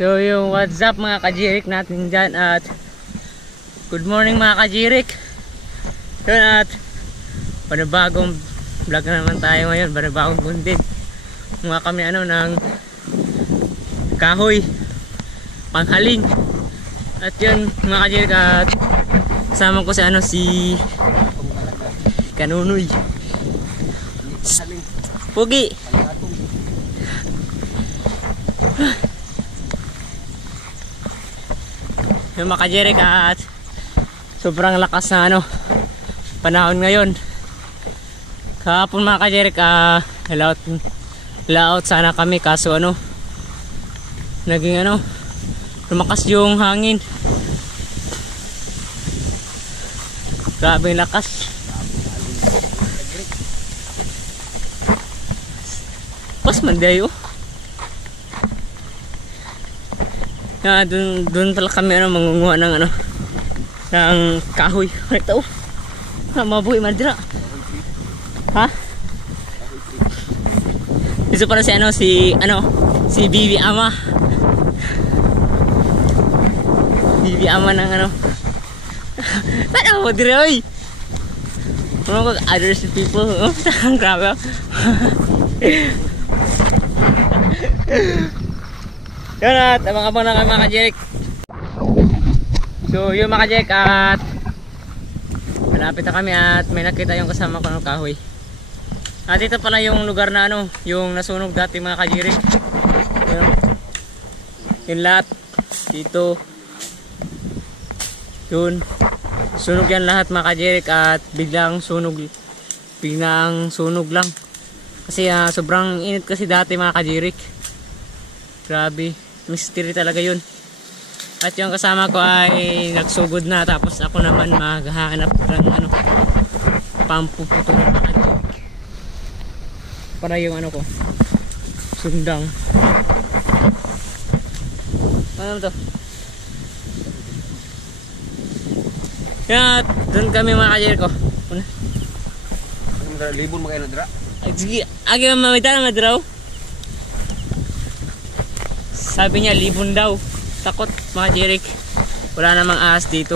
So yung what's up mga kajirik natin dyan, at good morning mga kajirik. Yun, at panibagong vlog na naman tayo ngayon, panibagong content. Mga kami ng kahoy panghalin. At yun mga kajirik, at kasama ko si Kanunoy Pugi. Yung mga kajirik, at sobrang lakas na panahon ngayon. Kahapon mga kajirik, layout sana kami, kaso naging lumakas yung hangin. Grabe yung lakas. Pas mandayo. Doon pala kami mangunguha ng ng kahoy. Ito. Mabuhay madira. Ha? Ito pala si Bibi Ama. Bibi Ama ng Sana mo dire oy. Ano ko others people. Oh, grabe. Yun, at abang-abang na kami mga kajirik. So yun mga kajirik, at malapit na kami at may nakita yung kasama ko ng kahoy. At ito pala yung lugar na yung nasunog dati mga kajirik. Yung lahat dito, yun, sunog yan lahat mga kajirik, at biglang sunog lang kasi sobrang init kasi dati mga kajirik. Grabe, mystery talaga yun. At yung kasama ko ay nagsugod na, tapos ako naman maghahanap ng pampuputo ng mga kajirik para yung ko sundang. Ano to? Yan, doon kami mga kajirik ko. Libon mo kayo na dra? Ay, sige, agi mamita na madraw. Sabi niya libon daw. Takot mga kajirik, wala namang ahas dito.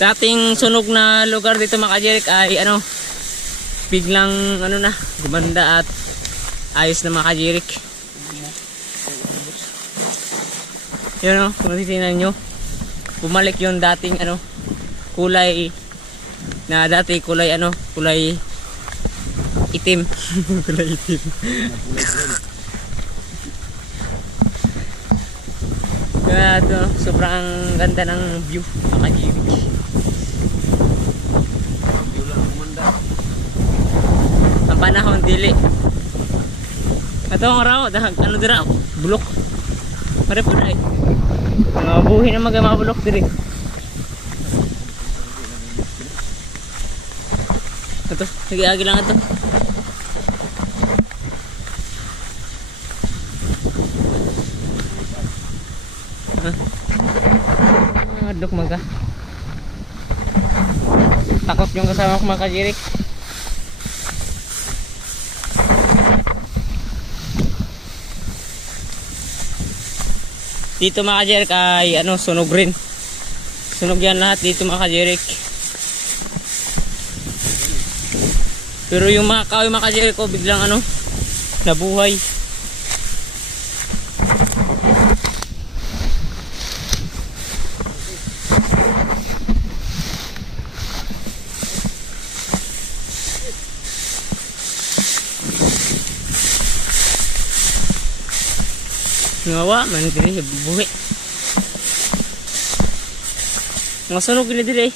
Dating sunog na lugar dito mga kajirik ay biglang gumanda at ayos na mga kajirik. Yun kung titingnan nyo, bumalik yung dating kulay na dati kulay itim. Kulay itim. Kaya sobrang ganda ng view mga kajirik. Ang panahon dili. Ito ang raw, dira bulok. Pare po na mabuhi na mga bulok diri. Ito, nag-iagi lang ito. Adok maga. Takot yung kasama ko mga kajirik. Dito mga kajirik ay sunog rin. Sunog yan lahat dito mga kajirik. Pero yung mga kahoy mga kajirik ko biglang nabuhay. Ngawa man diri buhi. Mga sunog gila diri.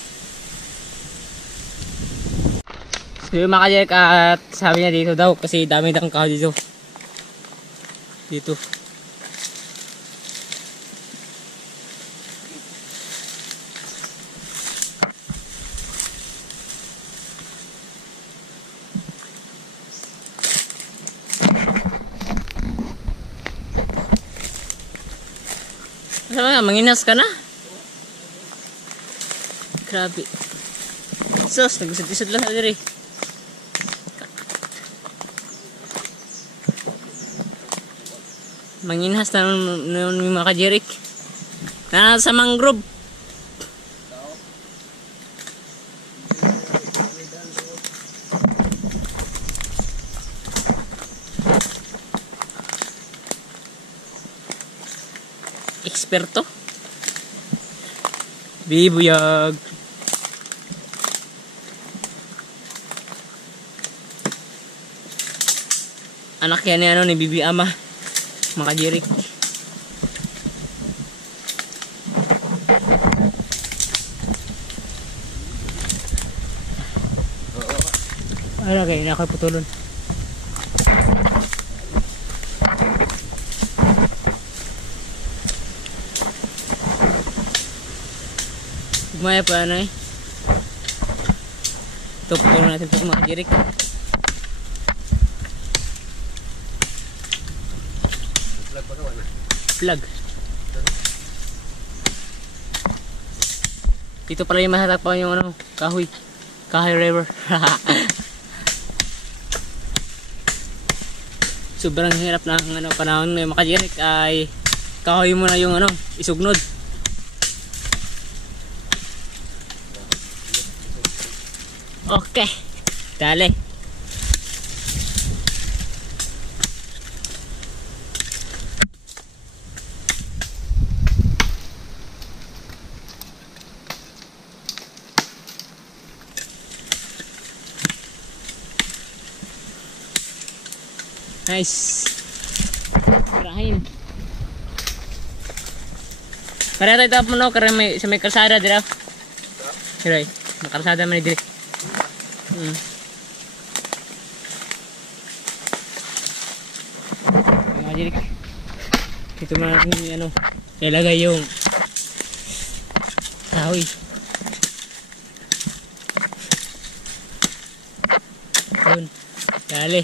So yung mga kajirik, at sabi niya dito daw kasi dami ng kahoy dito. Dito. Manginas ka na? Grabe. Sos, nagusad-isad lang diri. Manginhas na nun yung mga kajirik. Na sa mangrove. Eksperto. Bibuyag. Anak yan ni ano ni Bibi Ama. Mga kajirik. Ano kayo nakaputulon. Gumaya pa ano eh. Ito putulon natin ito mga kajirik. Plug. Dito pala yung mahatakpan yung ano, kahoy. Kahoy river. Sobrang hirap ng ano, panahon ng makajirik ay kahoy mo na yung ano, isugnod. Okay. Dale. Nice. Karahin. Kaya tayo tapos mo kaya may sa may kalsada dira. Hiray, may kalsada man diri. Mga jirik. Ito na natin ano, ilagay yung kahoy. Yun. Dali.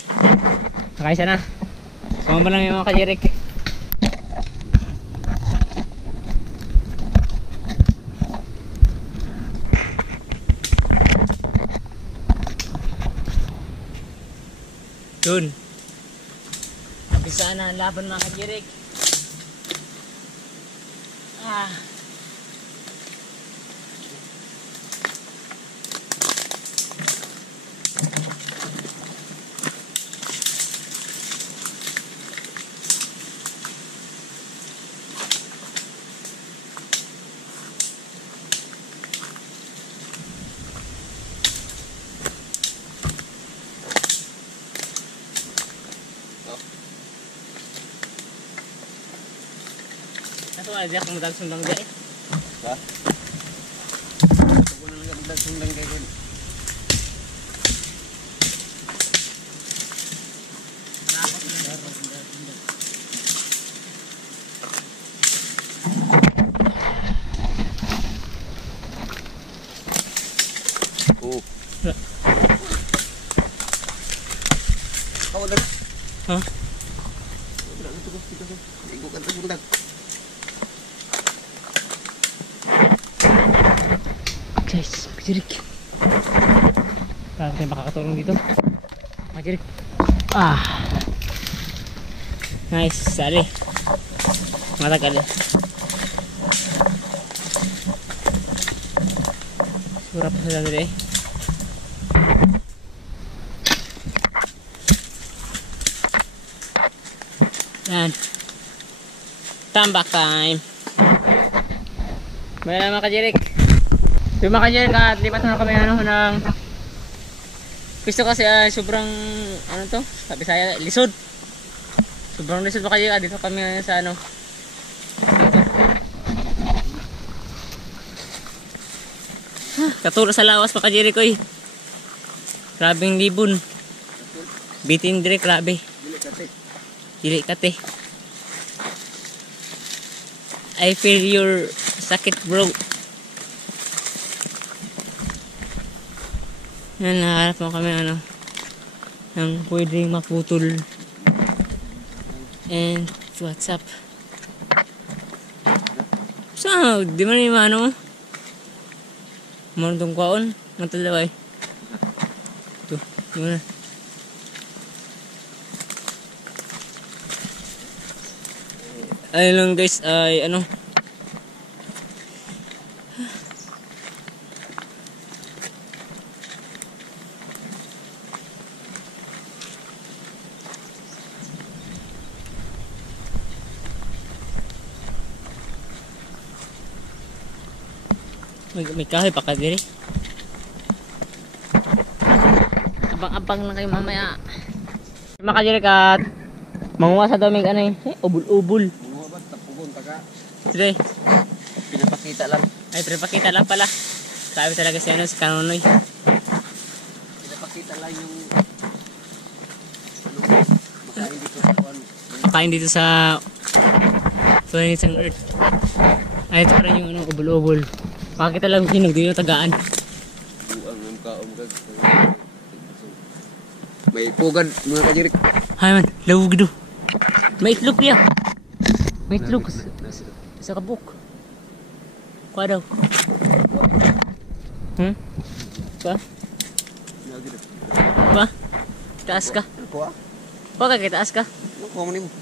Nakaisa na. Sumama lang yung mga kajirik. Yun. Umpisa na ang laban mga kajirik. Ito nga diya kung madag sundang diya eh. Ha? Ito ko na lang madag sundang diya din. Ha? Guys, kajirik. Parang tayo makakatulong dito. Kajirik. Nice, sali. Matagal eh. Surap sa dali eh. Yan. Tambak time. Bayan na mga kajirik. Yung mga kajirik at lipat na kami ano ng pisto kasi sobrang ano to sabi saya lisod. Sobrang lisod mga kajirik. Dito kami sa ano katulad sa lawas mga kajirik ko eh. Grabing libon. Bitin direk grabe. Dili kate. I feel your sakit bro. Yan, naharap mo kami ano ng pwedeng maputol. And what's up? So, di man yung ano mo itong kwaon matalaw eh. Ito, di mo na Ayun lang guys, ay ano. May kahoy pa ka diri. Abang-abang na kayo mamaya. Mga kajirik at manguha sa daming ano ubul-ubul. Mga ba, tapugon taga. Sige. Pinapakita lang. Ay, pinapakita lang pala. Sabi talaga si ano, si Kanonoy. Pinapakita lang yung makain dito sa kuwan. Makain dito sa planet ng Earth. Ay, ito pa rin yung ano, ubul-ubul. Pakita lang hinog dito tagaan. Buang ng kaomgag. May pugad mga kajirik. Hay man, lawag do. May itlog niya. May itlog. Sa kabuk. Kuha daw. Kuha? Kuha? Taas ka? Kuha? Kuha ka kitaas ka? Kuha mo nimo.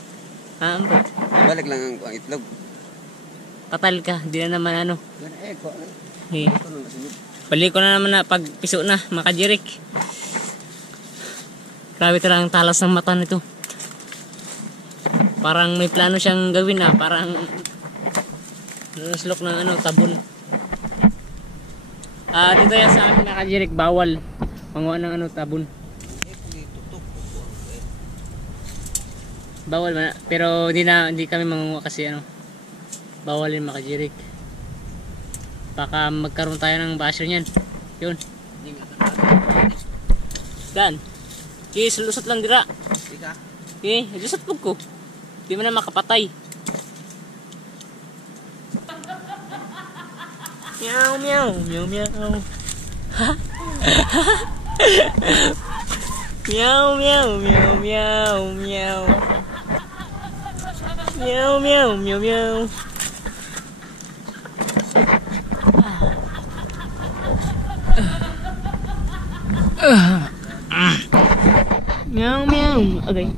Ambot. Balik lang ang itlog. Patal ka, di na naman ano. Kuha na. Hey. Balik ko na naman na pag piso na, makajirik. Grabe talagang talas ng mata nito. Parang may plano siyang gawin na, parang naslok ng ano, tabon. Dito yan sa amin nakajirik, bawal manguha ng ano, tabon. Bawal man, pero hindi kami manguha kasi ano, bawal yung makajirik. Baka magkaroon tayo ng basyo niyan. Yun. Dan. Kis, lusot lang dira. Ika. Lusot po ko. Di mo na makapatay. Meow, meow, meow, meow. Meow, meow, meow, meow, meow. Meow, meow, meow, meow. Meow, meow. Okay.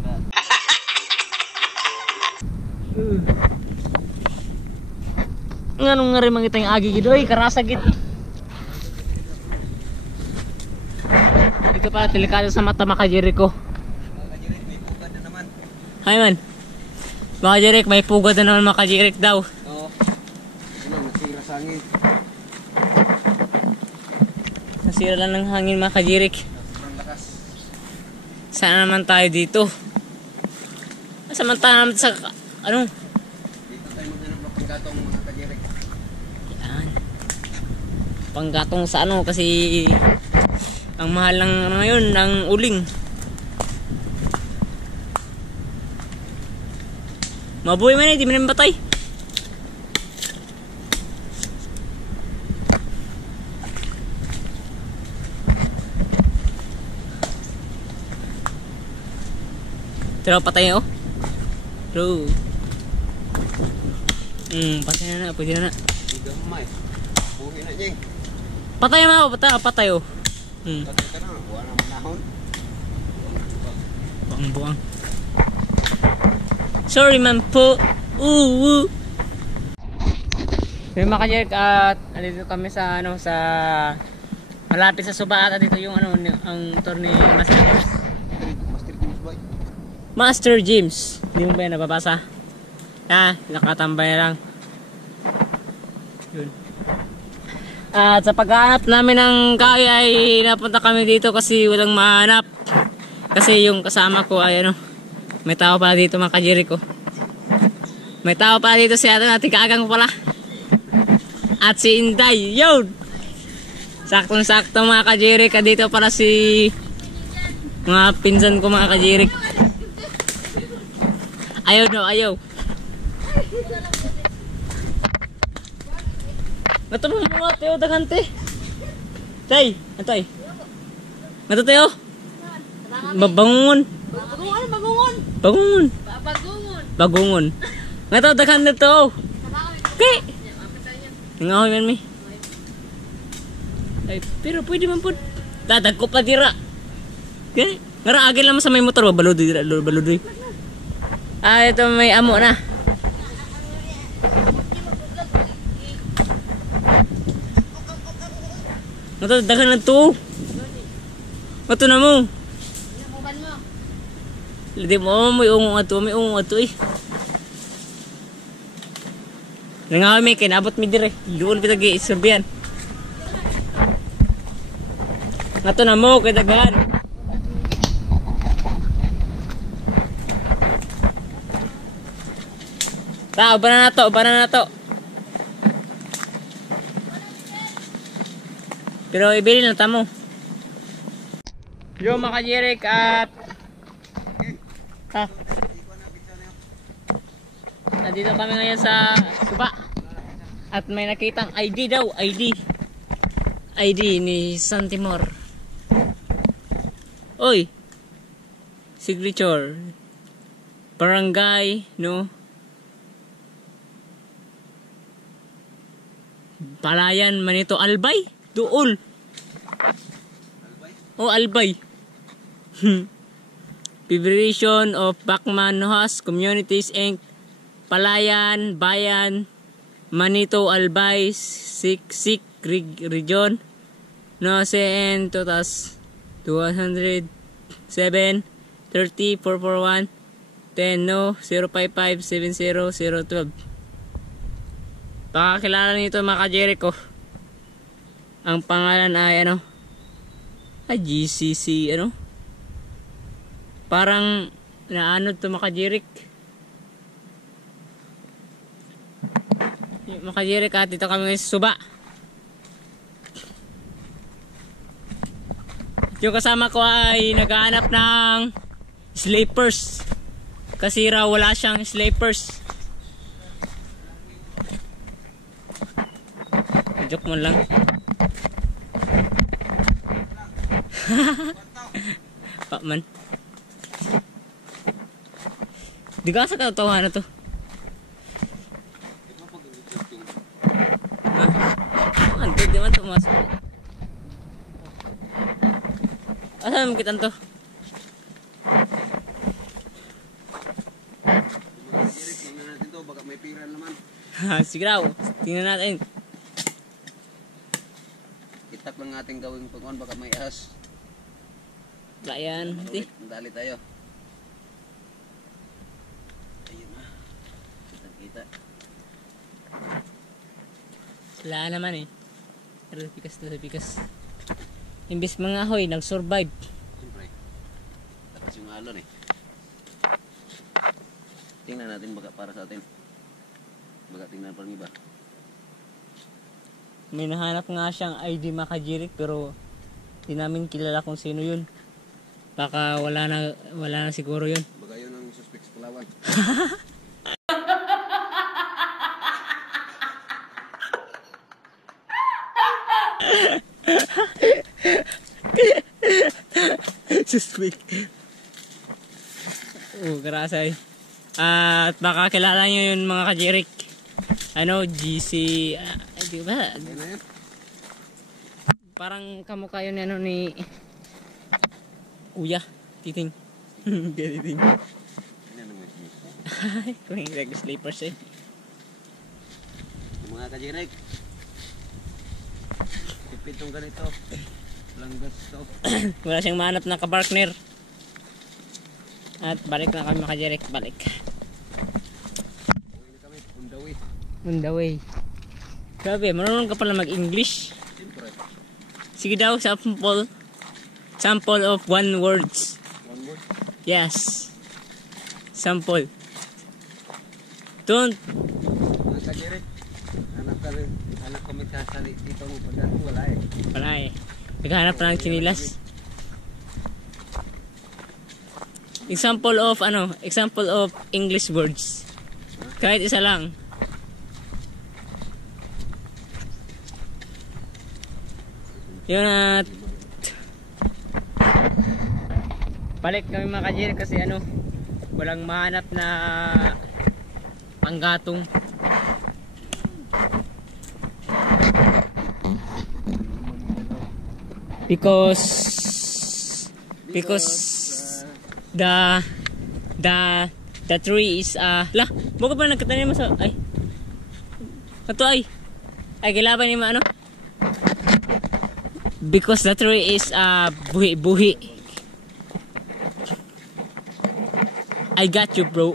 Nga nung nga rin mangitang agi gidoy, karasagit. Ito pa, delikado sa mata makajirik ko. Makajirik, may pugad na naman. Hay man. Makajirik, may pugad na naman makajirik daw. Oo. Ano, nasira sa hangin. Nasira lang ng hangin makajirik. Sobrang lakas. Saan naman tayo dito? Samantala naman sa ano? Dito tayo maghanap ng panggatong mga kajirik. Yan. Panggatong sa ano kasi ang mahal ng ano ngayon, ng uling. Mabuhay man eh, di man batay. Pero patay oh. Bro. Patay na, pwede na. Hindi gamay. Buhi na niya. Patay na ako, patay oh. Patay ka na, buha na manahon. Buang-buang. Sorry man po. Yung mga kajerk at andito kami sa ano, sa malapit sa Suba at dito yung ano, ang tour ni Master James. Master James boy. Master James. Hindi mo ba yan nababasa? Nakatambay lang. Yun. At sa paghahanap namin ng kahoy ay napunta kami dito kasi walang mahanap. Kasi yung kasama ko ay ano, may tao pala dito mga kajirik ko. May tao pala dito si ato natin kaagang pala. At si Inday, yun! Saktong-sakto mga kajirik, dito pala si mga pinsan ko mga kajirik. Ayaw no, ayaw. Natumong mga tayo dagante. Tay, antay. Nato tayo. Bangungon. Bangungon. Bagungon. Nato dagante to. Okay. Ngahoy man mi. Ay, pero pwede man pud. Dadag ko pa dira. Okay. Ngara agil naman sa may motor baludoy dira, baludoy. Ito may amo na. Ito, dagan na to. Ito na mo. Hindi mo, may ungong ato eh. Nangawa may kinabot mi dire. Doon pitagi isurbihan. Ito na mo, kay daghan. Ta, ubanan na to. Pero ibili lang tamo. Yo mga kajirik at nandito kami ngayon sa Suba. At may nakitang ID daw, ID ni San Timor. Oy. Signature. Barangay, no? Palayan Manito Albay, Duol. Oh, Albay. Federation of Bachman House Communities Inc. Palayan, Bayan, Manito Albay, Sik Region. No, CN 207 30 441 10 no 055 70 012. Pakakilala nito mga ka-Jericho. Ang pangalan ay ano? GCC ano? Parang naanod to mga ka-Jericho. Mga ka-Jericho at dito kami sa Suba. Yung kasama ko ay naghahanap ng sleepers. Kasi raw wala siyang sleepers. Joke mo lang. Pak man. Di ka sa katawa na to. Ha? Antay di man tumasok. Asan mo kitan to? Tingnan natin to, baka may pira naman. Sige raw. Tingnan natin. Itak lang ating gawing pagkuhan, baka may ahas. Wala yan. Dali tayo. Ayun na. Kita. Wala naman eh. Pero pikas. Imbis mga hoy, nag-survive. Siyempre. Tapos yung alon eh. Tingnan natin baka para sa atin. Baka tingnan pa ng iba. May nahanap nga siyang ID mga ka-Jericho pero di namin kilala kung sino yun. Baka wala na siguro yun. Baka yun ang suspect sa Palawan. Suspect. Karasay. At baka kilala nyo yun mga ka-Jericho. Ano, GC, di ba? Ayun na yun. Parang kamukha yun ano ni Kuya, Titing. Titing. Ano naman yun? Kung yung sleepers eh. Mga kajirik. Tipid tong ganito. Walang gusto. Wala siyang mahanap na kapartner. At balik na kami mga Jericho, balik. Uwi na kami, on the way. On the way. Grabe, marunong ka pala mag-English. Siyempre. Sige daw, sample of one words. One word. Yes. Sample. Don't. Mga kajirik. Hanap kami kasali dito mo pagkat wala eh. Wala eh. Naghahanap na ng chinilas. Example of English words. Kahit isa lang. Yun at balik kami mga ka-Jericho kasi walang mahanap na panggatong. Because the tree is lah mo ka ba nagkatanim mo sa ay ato ay gilaban ni ano Because the tree is buhi-buhi. I got you, bro.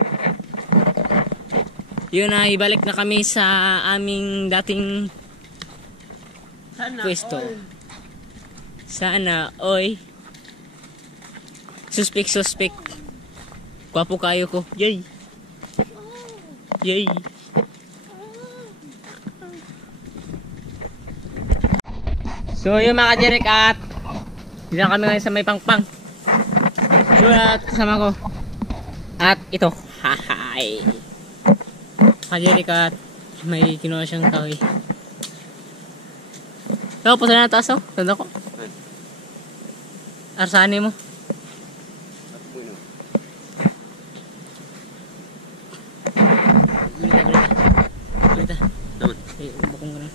Yun na, ibalik na kami sa aming dating pwesto. Sana, oy. Suspek. Gwapo kayo ko. Yay. Yay. So yun mga ka-Jeric, at dito na kami ngayon sa may pangpang. So at kasama ko. At ito. Hahay. Ka-Jeric, at may kinuha siyang kahoy. So pusa na taas, oh. Tanda ko. Arsani mo. Gulita. Naman. Eh, bukong ko na.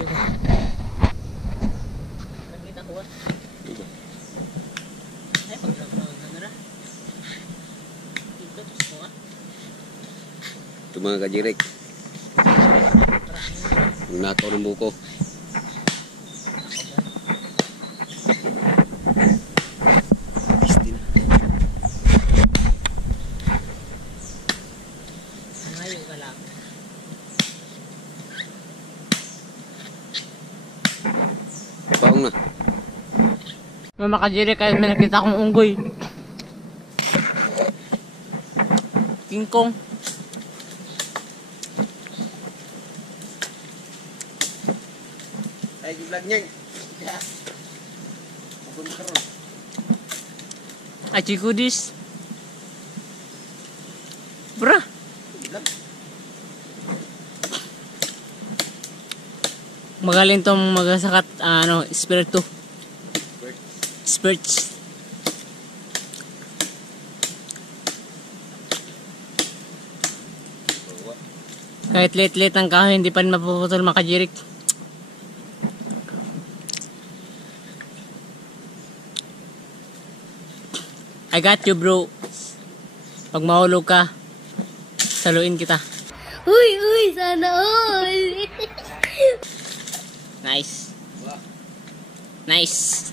Yoko. Gulita ko ah. Ay, pag-vlog na na. Ito, tos ko ah. Ito mga ka-Jeric. Nakaw ng buko. Ngayo ka lang. Baong na. Mga ka-Jeric, kahit may nakita akong unggoy. King Kong. Ay, vlog niyan. Bukod ka ron. Ay, chikudis. Bra. Magaling tong magasakat, espiritu. Spirits. Kahit late-late ang kahoy, hindi pa rin mapuputol mga ka-Jeric. I got you, bro. Pag mahulog ka, saluin kita. Uy, sana all. Nice. Nice.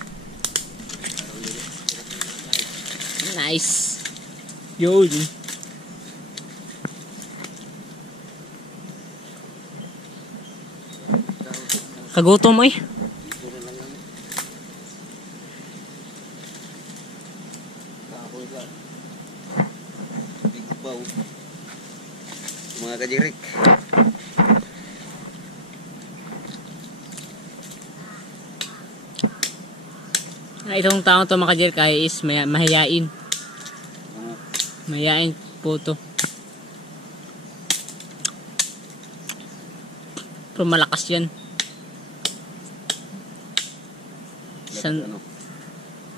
Nice. Yun. Kagutom mo eh. Mga ka-Jeric. Itong taong to mga ka-Jeric ay is mahiyain. Mahiyain po to. Pero malakas yan.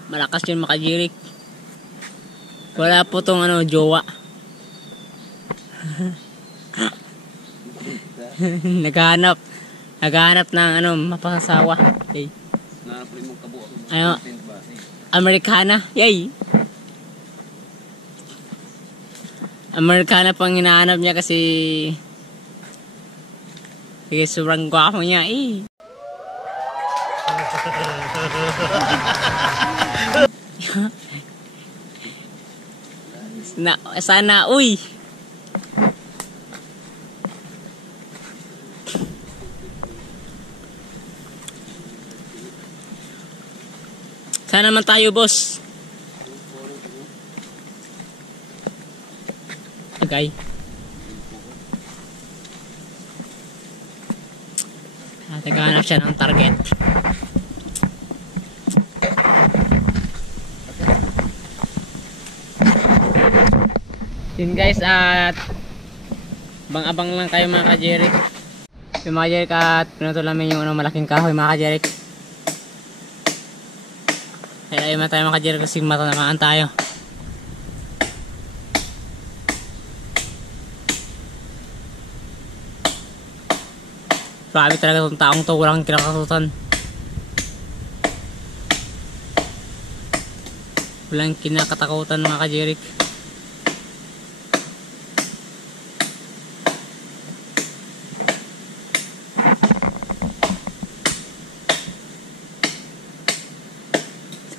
Malakas yan mga ka-Jeric. Wala po tong jowa. Naghahanap ng mapasasawa. Okay. Naapin mong kabuo. Ayo. Amerikana. Yay. Amerikana pang hinahanap niya kasi sobrang gwapo niya eh. Sana uy. Sana naman tayo, boss. Okay. Naghahanap siya ng target. Yun guys, at abang lang kayo mga ka-Jeric. Yung mga Jeric, at pinuto namin yung malaking kahoy mga ka-Jeric. Kaya ayun tayo mga ka-Jeric kasi matanamaan tayo. Grabe talaga itong taong to, walang kinakasutan. Walang kinakatakutan mga ka-Jeric.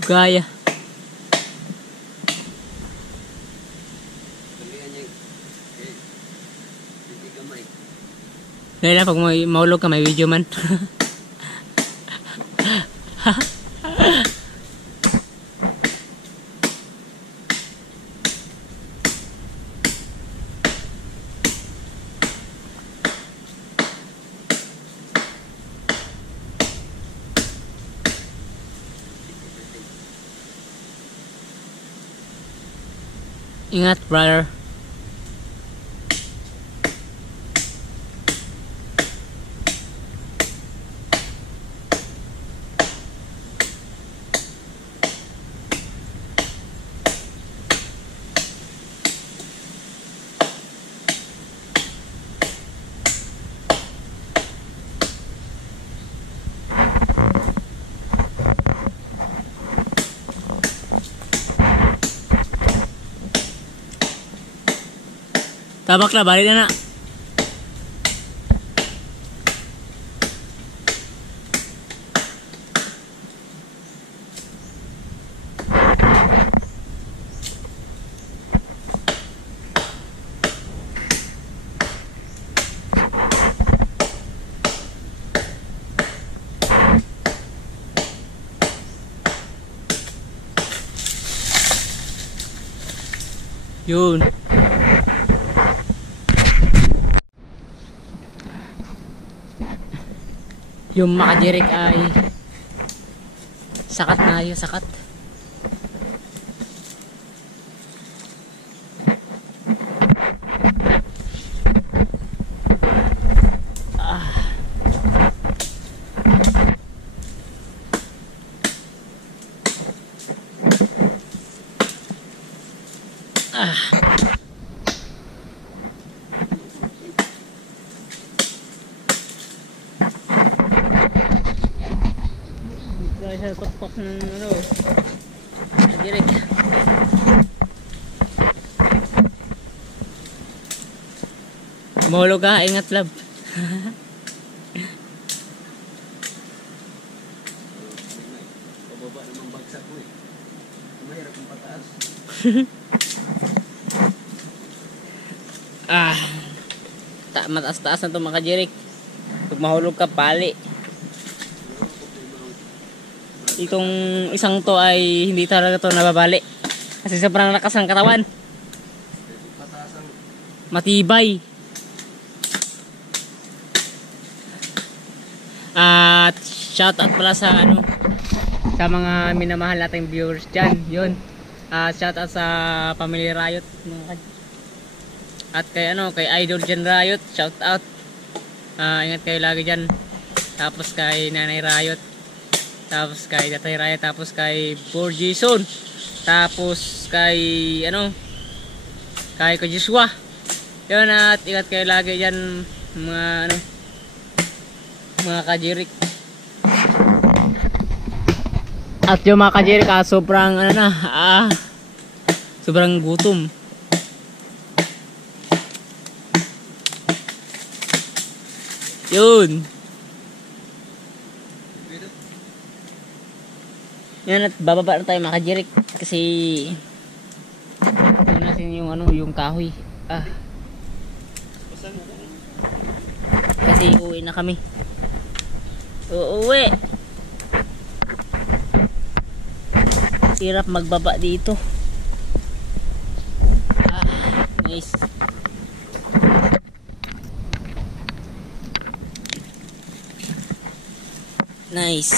Gaya. Dalian niya. Eh, hindi gamay. Dahil na pag maulog ka, may video man. Ingat, brother. Tabak na, balik na na. Yun. Yung makajirik ay sakat na yun, sakat. Sa tuktok ng ano, makajirik. Mahulog ka, ingat lab. Pababa naman bagsak mo eh. Mahirap ang pataas. Mataas-taas na ito makajirik. Pag mahulog ka, pali. Itong isang to ay hindi talaga to nababali. Kasi sobrang lakas ng katawan. Pataas ang Matibay. At shout out pala sa ano, sa mga minamahal nating viewers dyan. Yun. Shout out sa Family Riot. At kay ano, kay Idol Gen Riot, shout out. Ingat kayo lagi dyan. Tapos kay Nanay Riot. Tapos kay Tatay Riot. Tapos kay Borgison. Tapos kay ano, kay Joshua. Yun, at ingat kayo lagi dyan mga ano, mga kajirik. At yung mga kajirik, sobrang ano na, sobrang gutom. Yun. Yan, at bababa na tayo mga kajirik kasi ito natin yung ano, yung kahoy. Kasi uuwi na kami. Uuwi. Hirap magbaba dito. Nice. Nice.